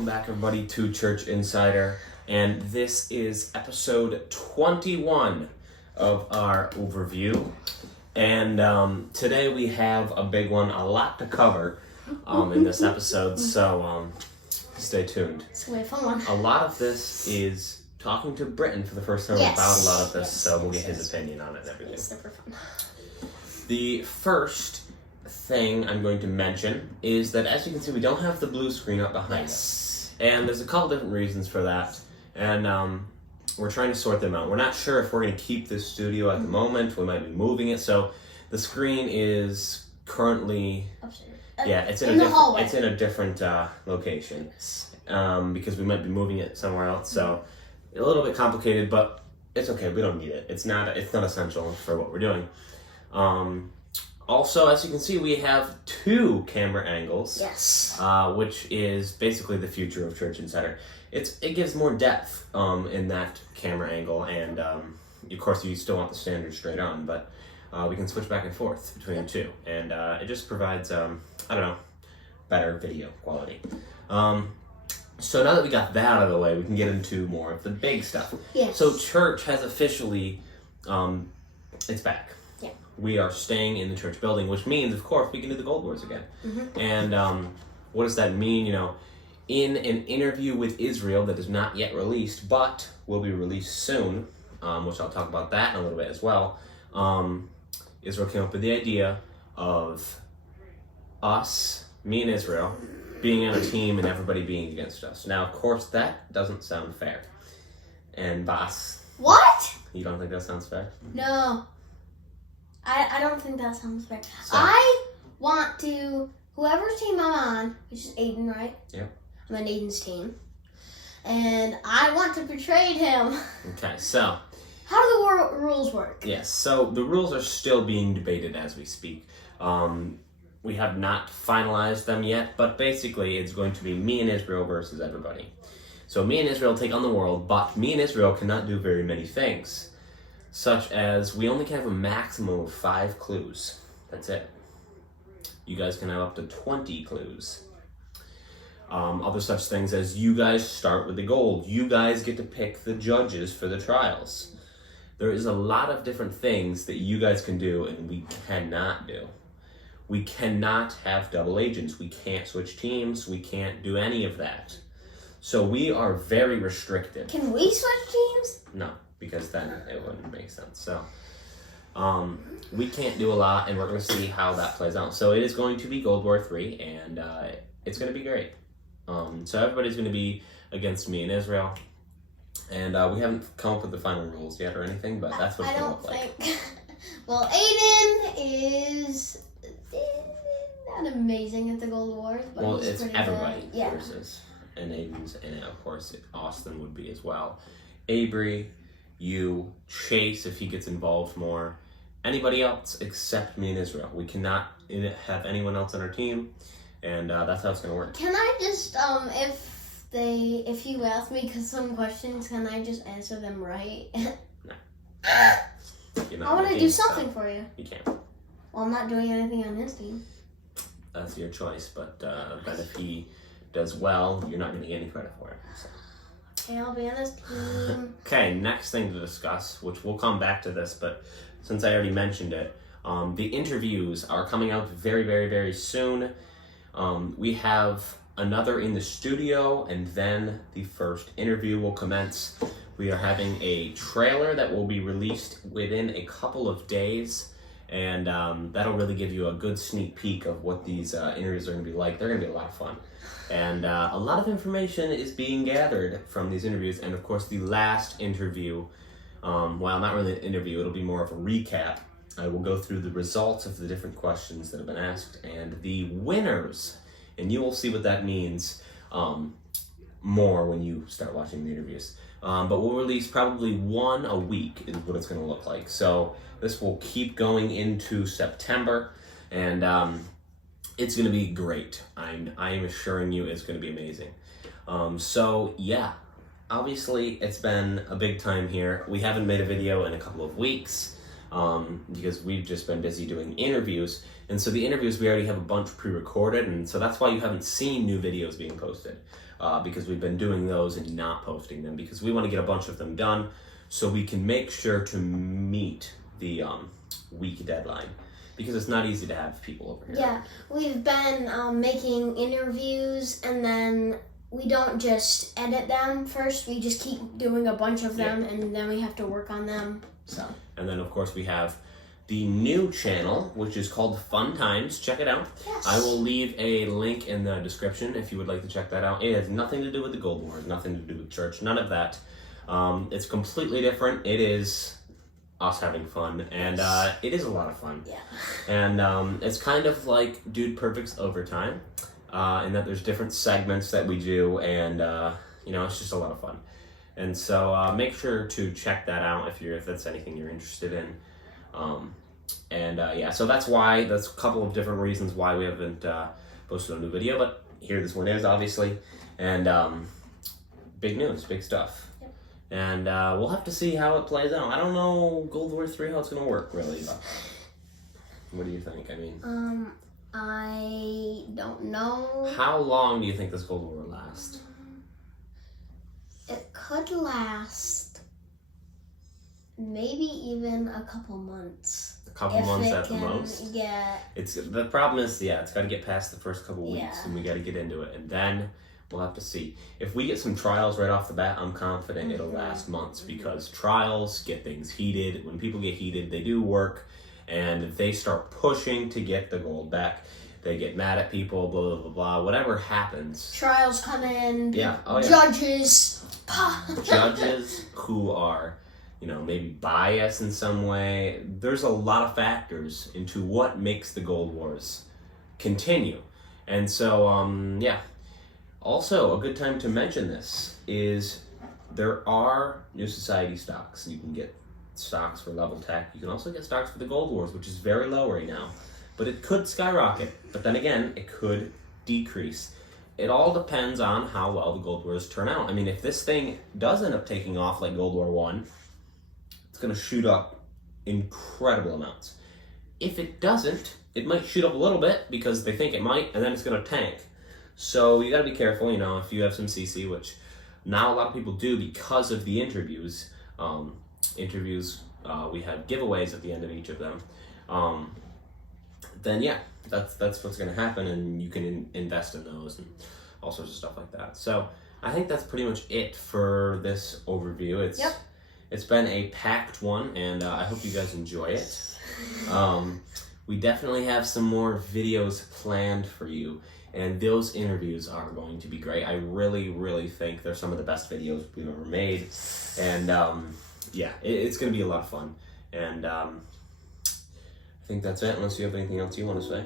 Welcome back, everybody, to Church Insider, and this is episode 21 of our overview. And today we have a big one, a lot to cover in this episode, so stay tuned. It's gonna be a fun one. A lot of this is talking to Britton for the first time about a lot of this, so we'll get his opinion on it and everything. It's super fun. The first thing I'm going to mention is that, as you can see, we don't have the blue screen up behind us. And there's a couple different reasons for that. And we're trying to sort them out. We're not sure if we're going to keep this studio at the moment. We might be moving it. So the screen is currently... Upstairs. Yeah, it's in the hallway. It's in a different location. Because we might be moving it somewhere else. So a little bit complicated, but it's okay. We don't need it. It's not essential for what we're doing. Also, as you can see, we have two camera angles. Yes. Which is basically the future of Church Insider. It gives more depth in that camera angle, and of course you still want the standard straight on, but we can switch back and forth between the two, and it just provides better video quality. So now that we got that out of the way, we can get into more of the big stuff. Yes. So Church has officially, it's back. Yeah. We are staying in the church building, which means, of course, we can do the Gold Wars again. Mm-hmm. And what does that mean? You know, in an interview with Israel that is not yet released, but will be released soon, which I'll talk about that in a little bit as well, Israel came up with the idea of us, me and Israel, being on a team and everybody being against us. Now, of course, that doesn't sound fair. And Bas, What? you don't think that sounds fair? No. I don't think that sounds fair. So- I want to, whoever's team I'm on, which is Aiden, right? Yep. I'm on Aiden's team. And I want to betray him. Okay, so... How do the rules work? Yes, so the rules are still being debated as we speak. We have not finalized them yet, but basically it's going to be me and Israel versus everybody. So me and Israel take on the world, but me and Israel cannot do very many things, such as we only can have a maximum of 5 clues. That's it. You guys can have up to 20 clues. Other such things as you guys start with the gold. You guys get to pick the judges for the trials. There is a lot of different things that you guys can do and we cannot do. We cannot have double agents. We can't switch teams. We can't do any of that. So we are very restricted. Can we switch teams? No, because then it wouldn't make sense. So we can't do a lot, and we're going to see how that plays out. So it is going to be Gold War 3, and it's going to be great. So everybody's going to be against me and Israel. And we haven't come up with the final rules yet or anything, but that's what it's going to look like. Well, Aiden is not amazing at the Gold Wars, but Well, he's it's pretty everybody good. Yeah. versus, and Aiden's, and of course Austin would be as well. Avery, you, Chase if he gets involved more, anybody else except me and Israel. We cannot have anyone else on our team, and that's how it's going to work. Can I just, if you ask me some questions, can I just answer them right? You're not I want on to the do team, something so for you. You can't. Well, I'm not doing anything on his team. That's your choice, but if he does well, you're not going to get any credit for it. So. Okay, I'll be on his team. Okay, next thing to discuss, which we'll come back to this, but since I already mentioned it, the interviews are coming out very, very, very soon. We have another in the studio, and then the first interview will commence. We are having a trailer that will be released within a couple of days, and that'll really give you a good sneak peek of what these interviews are going to be like. They're going to be a lot of fun. And a lot of information is being gathered from these interviews, and of course the last interview, well, not really an interview, it'll be more of a recap. I will go through the results of the different questions that have been asked and the winners, and you will see what that means more when you start watching the interviews. But we'll release probably one a week is what it's going to look like. So this will keep going into September, and it's going to be great. I am assuring you it's going to be amazing. So yeah, obviously it's been a big time here. We haven't made a video in a couple of weeks. because we've just been busy doing interviews. And so the interviews, we already have a bunch pre-recorded, and so that's why you haven't seen new videos being posted, because we've been doing those and not posting them, because we want to get a bunch of them done so we can make sure to meet the week deadline, because it's not easy to have people over here. Yeah, we've been making interviews, and then we don't just edit them first. We just keep doing a bunch of them, and then we have to work on them. So. And then, of course, we have the new channel, which is called Fun Times. Check it out. Yes. I will leave a link in the description if you would like to check that out. It has nothing to do with the Gold Wars, nothing to do with church, none of that. It's completely different. It is us having fun, and it is a lot of fun. Yeah. And it's kind of like Dude Perfect's Overtime, in that there's different segments that we do, and it's just a lot of fun. And so make sure to check that out if that's anything you're interested in. So that's a couple of different reasons why we haven't posted a new video, but here this one is, obviously. And big news, big stuff. Yep. And we'll have to see how it plays out. I don't know Gold War 3 how it's going to work, really. But what do you think? I mean, I don't know. how long do you think this Gold War will last? It could last maybe even a couple months. A couple months at the most? Yeah. The problem is, it's got to get past the first couple weeks, Yeah. and we got to get into it, and then we'll have to see. If we get some trials right off the bat, I'm confident it'll last months, because trials get things heated. When people get heated, they do work, and they start pushing to get the gold back. They get mad at people, blah, blah, blah, blah. Whatever happens. Trials come in. Yeah. Oh, yeah. Judges. Judges who are, maybe biased in some way. There's a lot of factors into what makes the Gold Wars continue. And so, Also, a good time to mention this is there are New Society stocks. You can get stocks for Level Tech. You can also get stocks for the Gold Wars, which is very low right now. But it could skyrocket. But then again, it could decrease. It all depends on how well the Gold Wars turn out. I mean, if this thing does end up taking off like Gold War 1, it's going to shoot up incredible amounts. If it doesn't, it might shoot up a little bit because they think it might, and then it's going to tank. So you got to be careful, if you have some CC, which now a lot of people do because of the interviews. We have giveaways at the end of each of them. That's what's going to happen, and you can invest in those and all sorts of stuff like that. So I think that's pretty much it for this overview. It's been a packed one, and I hope you guys enjoy it. We definitely have some more videos planned for you, and those interviews are going to be great. I really, really think they're some of the best videos we've ever made, and it's going to be a lot of fun. And I think that's it, unless you have anything else you want to say.